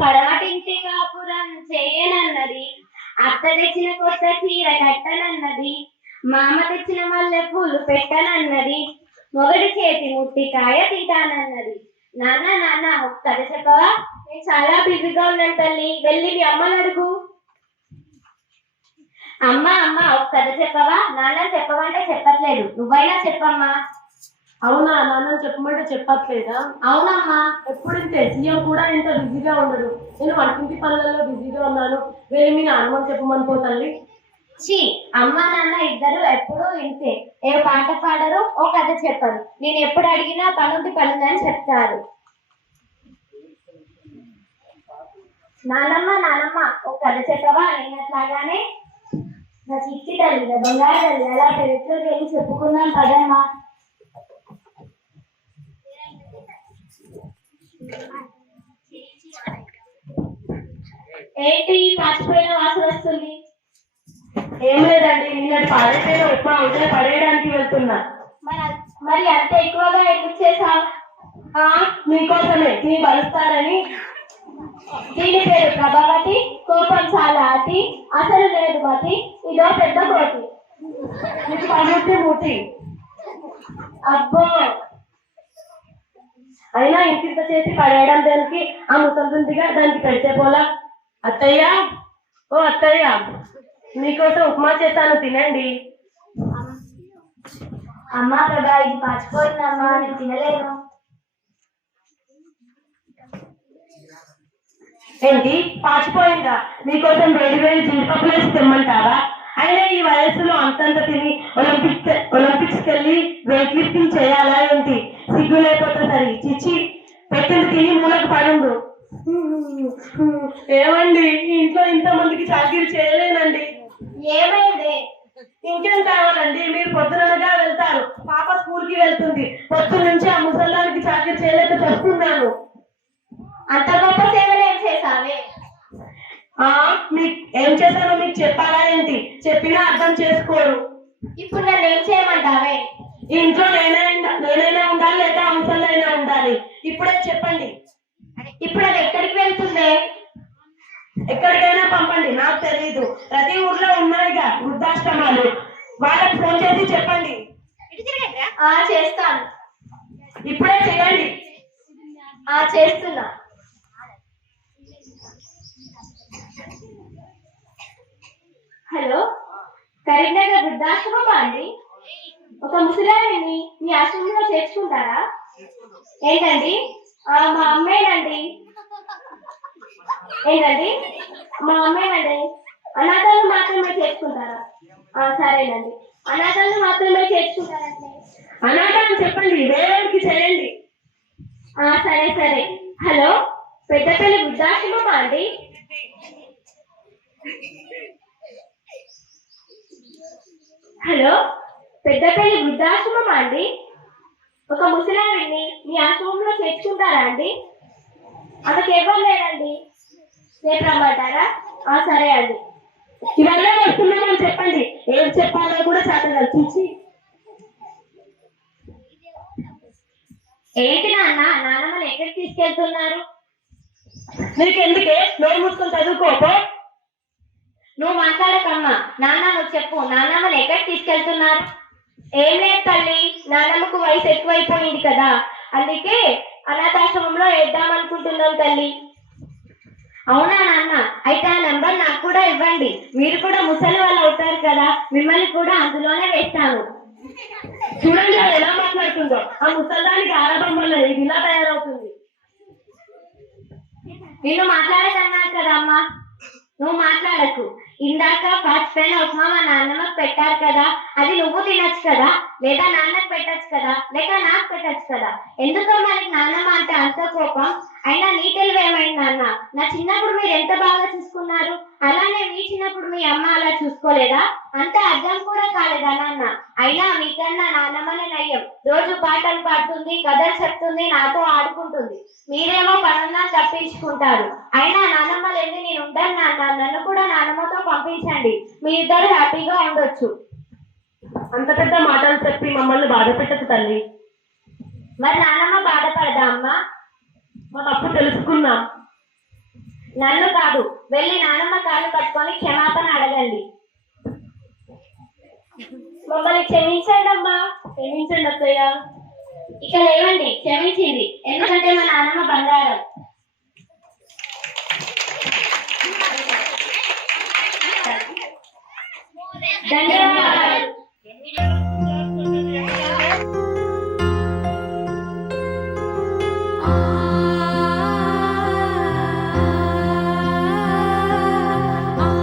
పడమటింటి కాపురం చేయనన్నది, అత్త తెచ్చిన కొత్త చీర కట్టనన్నది, మామ తెచ్చిన మల్లె పూలు పెట్టనన్నది, మొగడి చేతి ముట్టికాయ తింటానన్నది. నాన్న నాన్న ఒక కథ చెప్పవా? నేను చాలా బిజీగా ఉన్నాను తల్లి, వెళ్ళి మీ అమ్మని అడుగు. అమ్మ అమ్మ ఒక కథ చెప్పవా? నాన్న చెప్పమంటే చెప్పట్లేదు, నువ్వైనా చెప్పమ్మా. అవునా, నాన్న చెప్పమంటే చెప్పట్లేదా? అవునమ్మా. ఎప్పుడంటే సీఎం కూడా ఇంత బిజీగా ఉండదు. నేను వంటింటి పనులలో బిజీగా ఉన్నాను. వెళ్ళి మీ నాన్నమని చెప్పమని పో తల్లి. ఛీ, అమ్మ నాన్న ఇద్దరు ఎప్పుడూ ఇంతే, ఏ పాట పాడరు, ఓ కథ చెప్పరు. నేను ఎప్పుడు అడిగినా పనుంది పనుందని చెప్తారు. నానమ్మ నానమ్మ ఒక కథ చెప్పవా? నేనట్లాగానే నా చిట్టి తల్లి, నా బంగారు తల్లి, అలా పెరుగులోకి వెళ్ళి చెప్పుకుందాం పదమ్మా. ఏంటి పాచిపోయిన వాసన వస్తుంది? ఏం లేదండి, నిన్నటి పాడైపోయిన ఉప్మా ఉంటే పడేయడానికి వెళ్తున్నా. మరి అంత ఎక్కువగా ఎందుకు చేసావు? మీకోసమే, మీ బలుస్తారని. దీని పేరు ప్రభావతి, కోపం చాలా అతి, అసలు లేదు మతి, ఇదో పెద్ద కోతి. మీకు పనుంటే మూతి. అబ్బో, అయినా ఇంటింత చేసి పడేయడం దానికి ఆ ముసలిగా దానికి పెడితే పోలా. అత్తయ్య, ఓ అత్తయ్య, మీకోసం ఉప్మా చేశాను, తినండి. అమ్మా ప్రభా, ఇది పాచిపోయిందమ్మా, నేను తినలేను. ఏంటి పాచిపోయిందా? మీకోసం వేడి వేడి జీడిపప్పులేసి తెమ్మంటావా? అయినా ఈ వయస్సులో అంతంత తిని ఒలింపిక్స్కి వెళ్ళి వెయిట్ లిఫ్టింగ్ చేయాలా ఏంటి? సిగ్గు లేకపోతే సరే, చిచ్చి, పెట్టింది తిని మూలకు పడుండు. ఏమండి, ఇంట్లో ఇంతమందికి చాకరీ చేయలేనండి. ఏమైంది? ఇంకేం కావాలండి, మీరు పొద్దునగా వెళ్తారు, పాప స్కూల్ కి వెళ్తుంది, పొద్దున్న నుంచి ఆ ముసల్లానికి చాకరీ చేయలేక చెప్తున్నాను. అంత గొప్ప సేవలు ఏం చేసావే? మీకు ఏం చేశానో మీకు చెప్పాలా ఏంటి? చెప్పినా అర్థం చేసుకోరు. ఇప్పుడు నన్ను ఏం చేయమంటావే? ఈ ఇంట్లో నేనైనా ఉండాలి, లేదా ఆ ముసలైనా ఉండాలి? ఇప్పుడే చెప్పండి. ఇప్పుడు అది ఎక్కడికి వెళ్తుంది? ఎక్కడికైనా పంపండి, నాకు తెలీదు. ప్రతి ఊర్లో ఉన్నాయిగా వృద్ధాశ్రమాలు, వాళ్ళకి ఫోన్ చేసి చెప్పండి. చేస్తాను, ఇప్పుడే చేయండి. చేస్తున్నా. హలో, కరీంనగర్ వృద్ధాశ్రమమా అండి? ఒక ముసలాయన్ని మీ ఆశ్రమంలో చేర్చుకుంటారా? ఏంటండి? మా అమ్మేనండి. ఏంటండి? మా అమ్మేనండి. అనాథాలను మాత్రమే చేర్చుకుంటారా? సరేనండి, అనాథాలను మాత్రమే చేర్చుకుంటారండి. అనాథాలను చెప్పండి, వేరేకి చేయండి. సరే సరే. హలో, పెద్దపల్లి వృద్ధాశ్రమమా అండి? హలో, పెద్దపల్లి వృద్ధాశ్రమమా అండి? ఒక ముసలావిని మీ ఆశ్రమంలో చేర్చుకుంటారా అండి? ఆమెకు ఎవరు లేరండి, రేపు రమ్మంటారా? సరే అండి. ఇవన్నీ వస్తున్నామని చెప్పండి, ఏం చెప్పాలో కూడా చేతగా చూసి. ఏంటి నాన్న, నాన్నమ్మని ఎక్కడికి తీసుకెళ్తున్నారు? నీకెందుకే, నోరు మూసుకొని చదువుకోపో. నువ్వు మాట్లాడకమ్మా. నాన్న నువ్వు చెప్పు, నాన్నమ్మని ఎక్కడికి తీసుకెళ్తున్నారు? ఏం లేదు తల్లి, నాన్నమ్మకు వయసు ఎక్కువైపోయింది కదా, అందుకే అనాథాశ్రమంలో వేద్దామనుకుంటున్నాం తల్లి. అవునా నాన్న? అయితే ఆ నంబర్ నాకు కూడా ఇవ్వండి, మీరు కూడా ముసలి వాళ్ళు అవుతారు కదా, మిమ్మల్ని కూడా అందులోనే వేస్తాను. చూడండి అది ఎలా మాట్లాడుతుందో. ఆ ముసల్దానికి ఆరంభం వల్ల ఇది ఇలా తయారవుతుంది. నిన్ను మాట్లాడకన్నాను కదా అమ్మా, నువ్వు మాట్లాడకు. ఇందాక పాచిపోయిన ఉప్మా మా నాన్నమ్మకు పెట్టారు కదా, అది నువ్వు తినొచ్చు కదా, లేదా నాన్నకు పెట్టచ్చు కదా, లేక నాకు పెట్టచ్చు కదా. ఎందుకో మనకి నాన్నమ్మ అంటే అంత కోపం? అయినా నీ తెలివి ఏమైంది నాన్న? నా చిన్నప్పుడు మీరు ఎంత బాగా చూసుకున్నారు, అలానే మీ చిన్నప్పుడు మీ అమ్మ అలా చూసుకోలేదా? అంత అర్థం కూడా కాలేదా నాన్న? అయినా మీకన్నా నాన్నమ్మనే నయ్యం, రోజు పాటలు పాడుతుంది, కథలు చెప్తుంది, నాతో ఆడుకుంటుంది. మీరేమో పనున్నా తప్పించుకుంటారు. అయినా నాన్నమ్మ లేదు నేను ఉంటాను నాన్న, నన్ను కూడా నాన్నమ్మతో పంపించండి, మీ ఇద్దరు హ్యాపీగా ఉండొచ్చు. అంత పెద్ద మాటలు చెప్పి మమ్మల్ని బాధ పెట్టకు తల్లి. మరి నాన్నమ్మ బాధపడదా అమ్మా? మా తప్పు తెలుసుకున్నాం. నన్ను కాదు, వెళ్ళి నానమ్మ కాళ్ళు పట్టుకొని క్షమాపణ అడగండి. మమ్మల్ని క్షమించండి అమ్మా, క్షమించండి అత్తయ్య. ఇక లేవండి, క్షమించింది. ఎందుకంటే మా నానమ్మ బంగారం. ధన్యవాదాలు.